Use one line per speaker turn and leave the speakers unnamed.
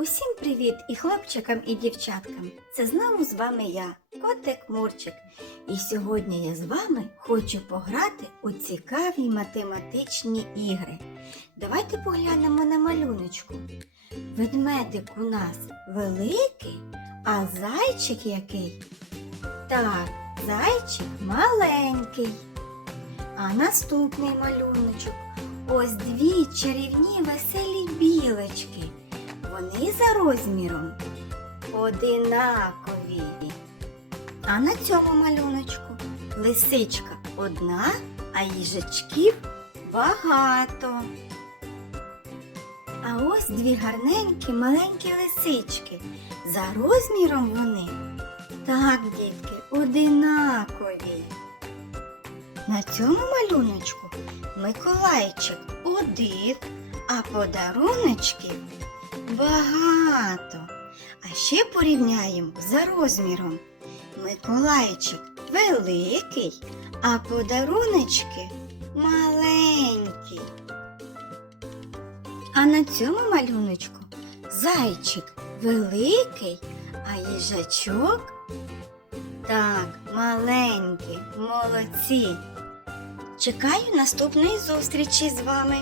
Усім привіт і хлопчикам, і дівчаткам. Це знову з вами я, котик Мурчик. І сьогодні я з вами хочу пограти у цікаві математичні ігри. Давайте поглянемо на малюночку. Ведмедик у нас великий, а зайчик який? Так, зайчик маленький. А наступний малюночок. Ось дві чарівні веселі білочки. Вони за розміром одинакові. А на цьому малюночку лисичка одна, а їжачків багато. А ось дві гарненькі маленькі лисички. За розміром вони. Так, дітки, одинакові. На цьому малюночку Миколайчик один, а подаруночків багато. А ще порівняємо за розміром. Миколайчик великий, а подаруночки маленькі. А на цьому малюночку зайчик великий, а їжачок так, маленький, молодці. Чекаю наступної зустрічі з вами.